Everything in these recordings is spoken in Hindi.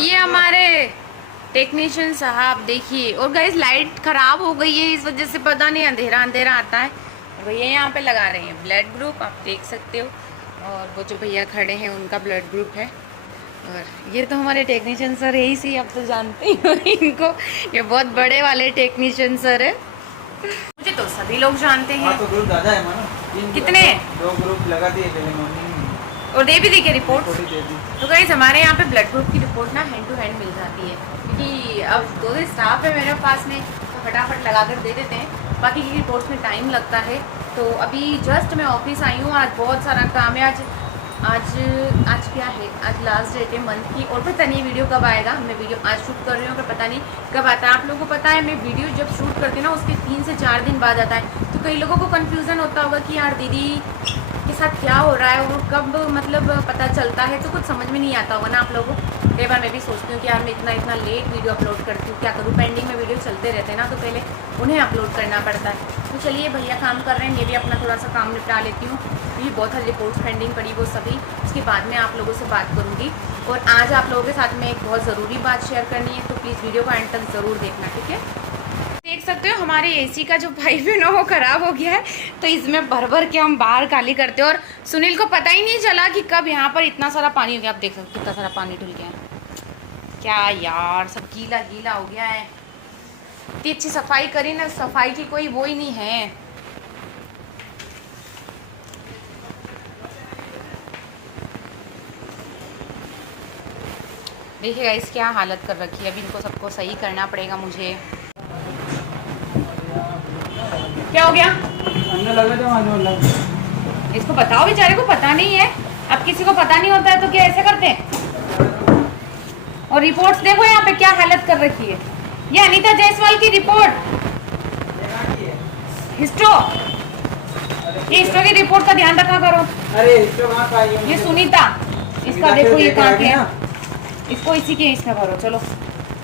ये हमारे टेक्नीशियन साहब देखिए। और गाइस लाइट खराब हो गई है, इस वजह से पता नहीं अंधेरा अंधेरा आता है। भैया यहाँ पे लगा रहे हैं ब्लड ग्रुप, आप देख सकते हो। और वो जो भैया खड़े हैं उनका ब्लड ग्रुप है। और ये तो हमारे टेक्नीशियन सर यही सी, आप तो जानते ही हो इनको, ये बहुत बड़े वाले टेक्नीशियन सर है। मुझे तो सभी लोग जानते हैं। तो ग्रुप ज़्यादा है मानो। कितने? 2 ग्रुप लगा दिए पहले मॉर्निंग में। और दे भी दी के रिपोर्ट। दे दी। तो गाइस हमारे यहाँ पे ब्लड ग्रुप की रिपोर्ट ना हैंड टू हैंड मिल जाती है, क्योंकि अब 2 दिन स्टाफ है मेरे पास में, तो फटाफट लगा कर दे देते हैं। बाकी की रिपोर्ट्स में टाइम लगता है। तो अभी जस्ट मैं ऑफिस आई हूँ, आज बहुत सारा काम है। आज क्या है, आज लास्ट डेट है मंथ की। और पता नहीं वीडियो कब आएगा। मैं वीडियो आज शूट कर रही हूँ, पर पता नहीं कब आता है। आप लोगों को पता है मैं वीडियो जब शूट करती हूँ ना, उसके 3 से 4 दिन बाद आता है। तो कई लोगों को कन्फ्यूज़न होता होगा कि यार दीदी के साथ क्या हो रहा है और कब मतलब पता चलता है, तो कुछ समझ में नहीं आता होगा ना आप लोगों को। कई बार मैं भी सोचती हूँ कि यार मैं इतना लेट वीडियो अपलोड करती हूँ, क्या करूँ। पेंडिंग में वीडियो चलते रहते हैं ना, तो पहले उन्हें अपलोड करना पड़ता है। तो चलिए भैया काम कर रहे हैं, मैं भी अपना थोड़ा सा काम निपटा लेती हूँ। ये बहुत सारी रिपोर्ट्स पेंडिंग पड़ी, वो सभी उसके बाद में आप लोगों से बात करूँगी। और आज आप लोगों के साथ में एक बहुत ज़रूरी बात शेयर करनी है, तो प्लीज़ वीडियो को एंड तक ज़रूर देखना, ठीक है। देख सकते हो हमारे एसी का जो पाइप है ना वो ख़राब हो गया है, तो इसमें भर भर के हम बाहर खाली करते हैं। और सुनील को पता ही नहीं चला कि कब यहाँ पर इतना सारा पानी हो गया। आप देख सकते हो कितना सारा पानी डुल गया है। क्या यार, सब गीला गीला हो गया है। इतनी अच्छी सफाई करी ना, सफाई की कोई वो ही नहीं है। देखिएगा इस क्या हालत कर रखी है। अभी इनको सबको सही करना पड़ेगा मुझे। क्या हो गया? अंदर लगा दो। इसको बताओ, बेचारे को पता नहीं है। अब किसी को पता नहीं होता है तो क्या ऐसे करते हैं? और रिपोर्ट्स देखो यहाँ पे क्या हालत कर रखी है। ये अनीता जायसवाल की रिपोर्ट, हिस्टो। ये हिस्टो की रिपोर्ट का ध्यान रखा करो। अरे हिस्टो कहाँ का है? ये सुनीता, इसका देखो ये कहाँ के है। इसको इसी के इसका करो। चलो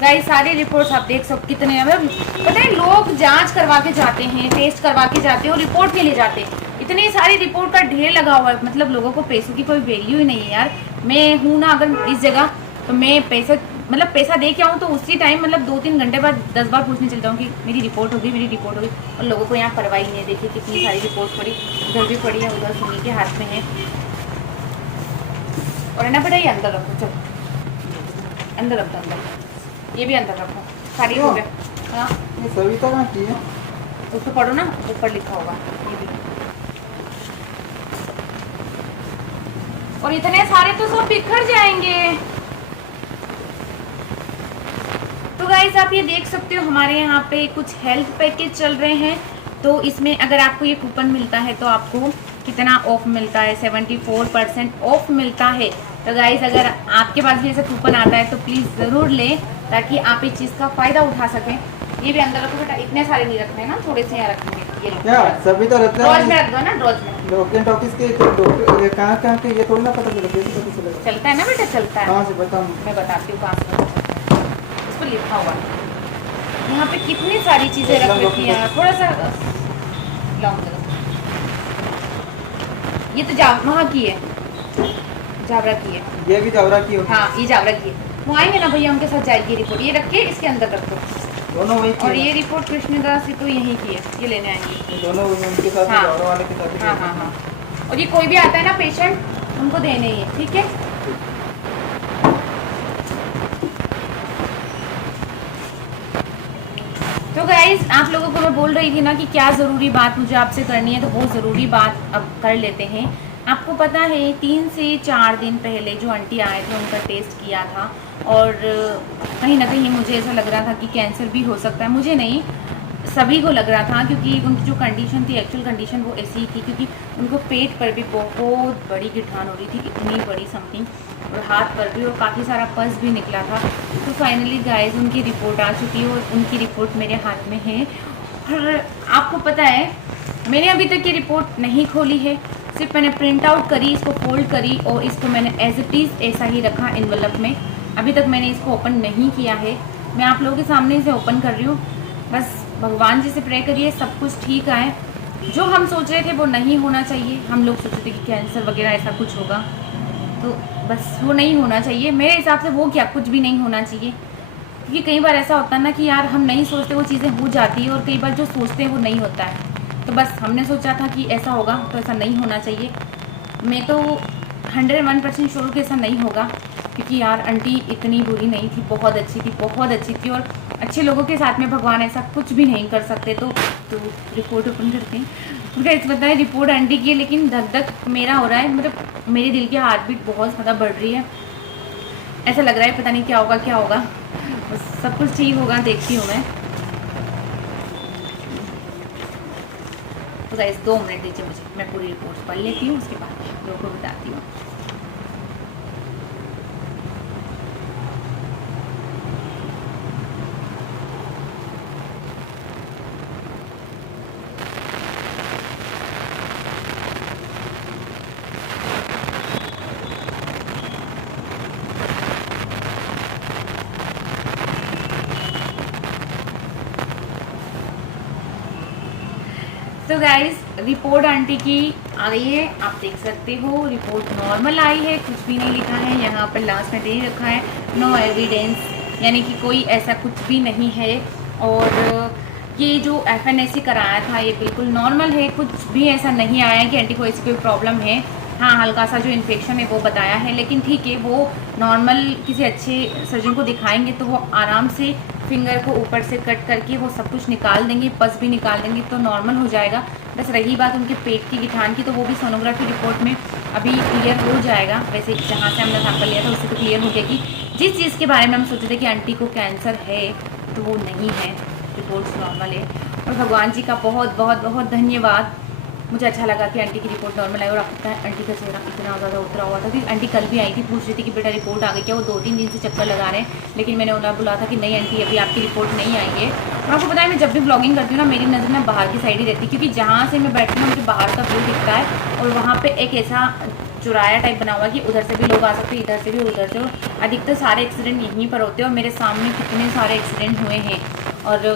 गाइस, सारी रिपोर्ट्स आप देख सकते कितने हैं। पता है लोग जांच करवा के जाते हैं, टेस्ट करवा के जाते हैं और रिपोर्ट के लिए जाते हैं। इतनी सारी रिपोर्ट का ढेर लगा हुआ है, मतलब लोगों को पैसों की कोई वैल्यू ही नहीं है यार। मैं हूँ ना अगर इस जगह, तो मैं पैसे मतलब पैसा दे के आऊँ तो उसी टाइम मतलब 2-3 घंटे बाद 10 बार पूछने चलता हूँ कि मेरी रिपोर्ट हो गई, मेरी रिपोर्ट हो गई। और लोगों को यहाँ परवाही नहीं है। देखिए कितनी सारी रिपोर्ट पड़ी, उधर भी पड़ी है, उधर सुनी के हाथ में है। और है ना बेटा, ये अंदर रखो। चलो अंदर रखो, अंदर ये भी अंदर रखो। सारी हो गया। हाँ ये सविता कहाँ की है? उसको पढ़ो ना, ऊपर लिखा होगा ये भी। और इतने सारे तो सब बिखर जाएंगे। तो गाइस आप ये देख सकते हो हमारे यहाँ पे कुछ हेल्थ पैकेज चल रहे हैं। तो इसमें अगर आपको ये कूपन मिलता है तो आपको कितना ऑफ मिलता है? 74% ऑफ मिलता है। तो गाइस अगर आपके पास भी ऐसा कूपन आता है तो प्लीज़ ज़रूर लें, ताकि आप इस चीज़ का फ़ायदा उठा सकें। ये भी अंदर रखो बेटा, इतने सारे नहीं रखने ना, थोड़े से यहाँ रखेंगे। ये क्या सभी तो रखते हैं? ड्रॉज में रख दो ना, ड्रॉज में। डॉक्यूमेंट ऑफिस के ये कहाँ के ये थोड़ी ना पता चला, कैसे पता चलेगा? चलता है ना बेटा, चलता है। कहाँ से बताऊँ? मैं बताती हूँ कहाँ से। इस पर लिखा हुआ यहाँ पे कितनी सारी चीज़ें रख रखी हैं। थोड़ा सा लॉन्ग दो। ये तो वहाँ की है, जावरा की है। ये भी जावरा की होगी? हाँ ये जावरा की है। वो आएंगे ना भैया, उनके साथ जाएगी रिपोर्ट। ये रख के इसके अंदर रख दो। दोनों वही और ये रिपोर्ट कृष्णदास से तो यहीं की है, ये लेने आएंगे दोनों उनके साथ। हाँ। जावरा वाले के साथ। हाँ हाँ हाँ। और ये कोई भी आता है ना पेशेंट, उनको देने ही है, ठीक है। तो गाइज आप लोगों को मैं बोल रही थी ना कि क्या ज़रूरी बात मुझे आपसे करनी है, तो वो ज़रूरी बात अब कर लेते हैं। आपको पता है 3 से 4 दिन पहले जो आंटी आए थे उनका टेस्ट किया था, और कहीं ना कहीं मुझे ऐसा लग रहा था कि कैंसर भी हो सकता है। मुझे नहीं, सभी को लग रहा था, क्योंकि उनकी जो कंडीशन थी, एक्चुअल कंडीशन वो ऐसी ही थी, क्योंकि उनको पेट पर भी बहुत बड़ी गिठान हो रही थी, इतनी बड़ी समथिंग, और हाथ पर भी, और काफ़ी सारा पस भी निकला था। तो फाइनली गाइस उनकी रिपोर्ट आ चुकी है, और उनकी रिपोर्ट मेरे हाथ में है। और आपको पता है मैंने अभी तक ये रिपोर्ट नहीं खोली है, सिर्फ मैंने प्रिंट आउट करी, इसको फोल्ड करी और इसको मैंने एज इट इज़ ऐसा ही रखा एनवलप में। अभी तक मैंने इसको ओपन नहीं किया है। मैं आप लोगों के सामने इसे ओपन कर रही हूँ। बस भगवान जी से प्रे करिए सब कुछ ठीक आए। जो हम सोच रहे थे वो नहीं होना चाहिए। हम लोग सोच रहे थे कि कैंसर वगैरह ऐसा कुछ होगा, तो बस वो नहीं होना चाहिए मेरे हिसाब से। वो क्या, कुछ भी नहीं होना चाहिए, क्योंकि कई बार ऐसा होता है ना कि यार हम नहीं सोचते वो चीज़ें हो जाती है, और कई बार जो सोचते हैं वो नहीं होता है। तो बस हमने सोचा था कि ऐसा होगा, तो ऐसा नहीं होना चाहिए। मैं तो 101% श्योर कि ऐसा नहीं होगा, क्योंकि यार आंटी इतनी बुरी नहीं थी, बहुत अच्छी थी, बहुत अच्छी थी। और अच्छे लोगों के साथ में भगवान ऐसा कुछ भी नहीं कर सकते। तो रिपोर्ट ओपन करते हैं। गाइस बताएं रिपोर्ट आंटी की है, लेकिन धक धक मेरा हो रहा है, मतलब मेरे दिल की हार्ट बीट बहुत ज़्यादा बढ़ रही है। ऐसा लग रहा है पता नहीं क्या होगा क्या होगा। बस सब कुछ ठीक होगा, देखती हूँ मैं। तो गाइस 2 मिनट दीजिए मुझे, मैं पूरी रिपोर्ट पढ़ लेती हूँ, उसके बाद लोगों को बताती हूँ। तो गाइस रिपोर्ट आंटी की आ गई है, आप देख सकते हो। रिपोर्ट नॉर्मल आई है, कुछ भी नहीं लिखा है यहाँ पर, लास्ट में दे रखा है नो एविडेंस, यानी कि कोई ऐसा कुछ भी नहीं है। और ये जो FNAC कराया था ये बिल्कुल नॉर्मल है, कुछ भी ऐसा नहीं आया है कि आंटी को ऐसी कोई प्रॉब्लम है। हाँ हल्का सा जो इन्फेक्शन है वो बताया है, लेकिन ठीक है, वो नॉर्मल किसी अच्छे सर्जन को दिखाएंगे तो वो आराम से फिंगर को ऊपर से कट करके वो सब कुछ निकाल देंगे, पस भी निकाल देंगे, तो नॉर्मल हो जाएगा। बस रही बात उनके पेट की गिठान की, तो वो भी सोनोग्राफी रिपोर्ट में अभी क्लियर हो जाएगा। वैसे जहाँ से हमने सैंपल लिया था उससे तो क्लियर हो गया कि जिस चीज़ के बारे में हम सोचे थे कि आंटी को कैंसर है तो वो नहीं है, रिपोर्ट्स नॉर्मल है। और भगवान जी का बहुत बहुत बहुत धन्यवाद। मुझे अच्छा लगा कि आंटी की रिपोर्ट नॉर्मल आई। और आपको पता है आंटी का चेहरा इतना ज़्यादा उतरा हुआ था कि आंटी कल भी आई थी, पूछ रही थी कि बेटा रिपोर्ट आ गई क्या। वो 2-3 दिन से चक्कर लगा रहे हैं, लेकिन मैंने उन्हें बोला था कि नहीं आंटी अभी आपकी रिपोर्ट नहीं आई है। और आपको पता है मैं जब भी ब्लॉगिंग करती हूँ ना, मेरी नज़र ना बाहर की साइड ही रहती है, क्योंकि जहाँ से मैं बैठती हूँ मुझे बाहर का व्यू दिखता है। और वहाँ पर एक ऐसा चुराया टाइप बना हुआ है कि उधर से भी लोग आ सकते हैं, इधर से भी और उधर से। और अधिकतर सारे एक्सीडेंट यहीं पर होते हैं, और मेरे सामने कितने सारे एक्सीडेंट हुए हैं। और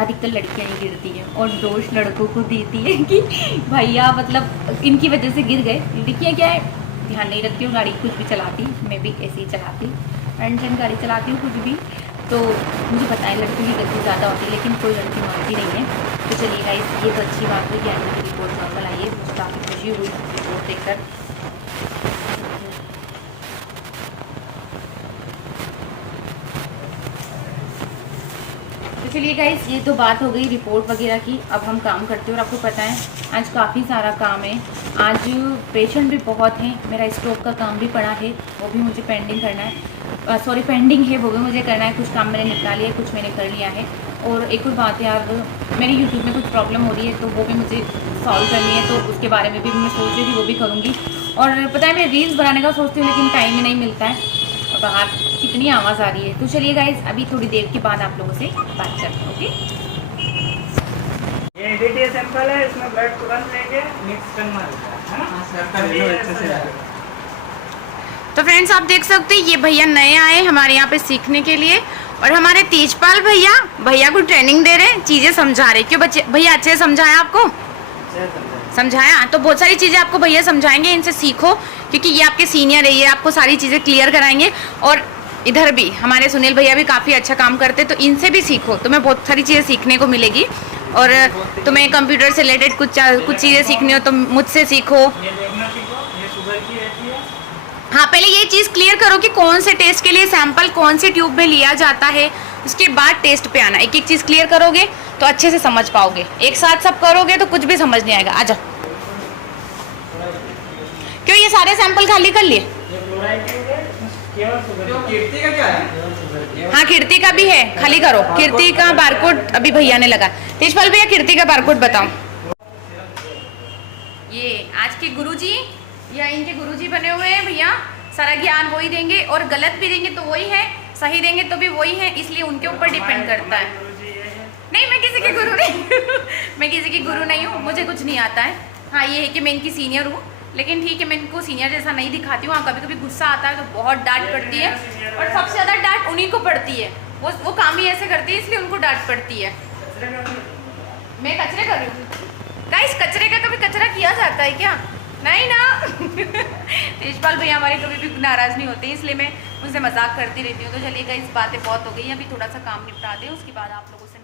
अधिकतर लड़कियां ही गिरती हैं, और दोष लड़कों को देती है कि भैया मतलब इनकी वजह से गिर गए। लड़कियां क्या है, ध्यान नहीं रखती हूँ, गाड़ी कुछ भी चलाती, मैं भी ऐसे ही चलाती, टेंशन गाड़ी चलाती हूँ कुछ भी। तो मुझे पता है लड़कियों की गलती ज़्यादा होती है, लेकिन कोई लड़की मानती नहीं है। तो चलिए गाइस ये तो अच्छी बात है कि आंटी की रिपोर्ट नॉर्मल आई है, मुझे काफ़ी खुशी हुई रिपोर्ट देखकर। चलिए गाइस ये तो बात हो गई रिपोर्ट वगैरह की, अब हम काम करते हैं। और आपको पता है आज काफ़ी सारा काम है, आज पेशेंट भी बहुत हैं, मेरा स्टॉक का काम भी पड़ा है, वो भी मुझे पेंडिंग करना है, पेंडिंग है, वो भी मुझे करना है। कुछ काम मैंने निपटा लिया है, कुछ मैंने कर लिया है। और एक और बात है यार, मेरे यूट्यूब में कुछ प्रॉब्लम हो रही है, तो वो भी मुझे सॉल्व करनी है, तो उसके बारे में भी मैं सोच रही थी, वो भी करूँगी। और पता है मैं रील्स बनाने का सोचती हूँ, लेकिन टाइम ही नहीं मिलता है, और बाहर कितनी आवाज़ आ रही है। तो चलिए गाइस अभी थोड़ी देर के बाद आप लोगों से बात करते हैं। ओके, ये एडीटी सैंपल है, इसमें ब्लड तुरंत लेके मिक्स करना होता है। हाँ सर कर लो अच्छे से यार। तो फ्रेंड्स आप देख सकते हैं ये भैया नए आए हमारे यहाँ पे सीखने के लिए, और हमारे तेजपाल भैया को ट्रेनिंग दे रहे हैं, चीज़ें समझा रहे। क्यों बच्चे भैया अच्छे से समझाया आपको? समझाया तो बहुत सारी चीज़ें आपको भैया समझाएंगे, इनसे सीखो, क्योंकि ये आपके सीनियर है, ये आपको सारी चीज़ें क्लियर कराएंगे। और इधर भी हमारे सुनील भैया भी काफ़ी अच्छा काम करते, तो इनसे भी सीखो, तुम्हें बहुत सारी चीज़ें सीखने को मिलेगी। और तुम्हें कंप्यूटर से रिलेटेड कुछ चीज़ें सीखनी हो तो मुझसे सीखो। ये देखना सीखो, ये शुगर की रहती है। हाँ पहले ये चीज़ क्लियर करो कि कौन से टेस्ट के लिए सैंपल कौन सी ट्यूब में लिया जाता है, उसके बाद टेस्ट पे आना। एक एक चीज़ क्लियर करोगे तो अच्छे से समझ पाओगे, एक साथ सब करोगे तो कुछ भी समझ नहीं आएगा। आ जाओ, क्यों ये सारे सैंपल खाली कर लिए? ये क्लोराइड ट्यूब है, केवल शुगर जो कीर्ति का क्या है? हाँ कीर्ति का भी है, खाली करो। कीर्ति का बारकोड अभी भैया ने लगा। तेजपाल भैया कीर्ति का बारकोड बताओ। ये आज के गुरुजी या इनके गुरुजी बने हुए हैं भैया, सारा ज्ञान वही देंगे, और गलत भी देंगे तो वही है, सही देंगे तो भी वही है, इसलिए उनके ऊपर डिपेंड करता है। नहीं मैं किसी के गुरु नहीं मैं किसी की गुरु नहीं हूँ, मुझे कुछ नहीं आता है। हाँ ये है कि मैं इनकी सीनियर हूँ, लेकिन ठीक है मैं इनको सीनियर जैसा नहीं दिखाती हूँ। हाँ कभी कभी गुस्सा आता है तो बहुत डांट पड़ती है, और सबसे ज़्यादा डांट उन्हीं को पड़ती है, वो काम ही ऐसे करती है, इसलिए उनको डांट पड़ती है। मैं कचरे कर रही हूँ गाइस, कचरे का कभी कचरा किया जाता है क्या? नहीं ना तेजपाल विशाल भैया हमारे कभी भी नाराज़ नहीं होते, इसलिए मैं उनसे मजाक करती रहती हूँ। तो चलिए गाइस बातें बहुत हो गई, अभी थोड़ा सा काम निपटा दें, उसके बाद आप लोगों से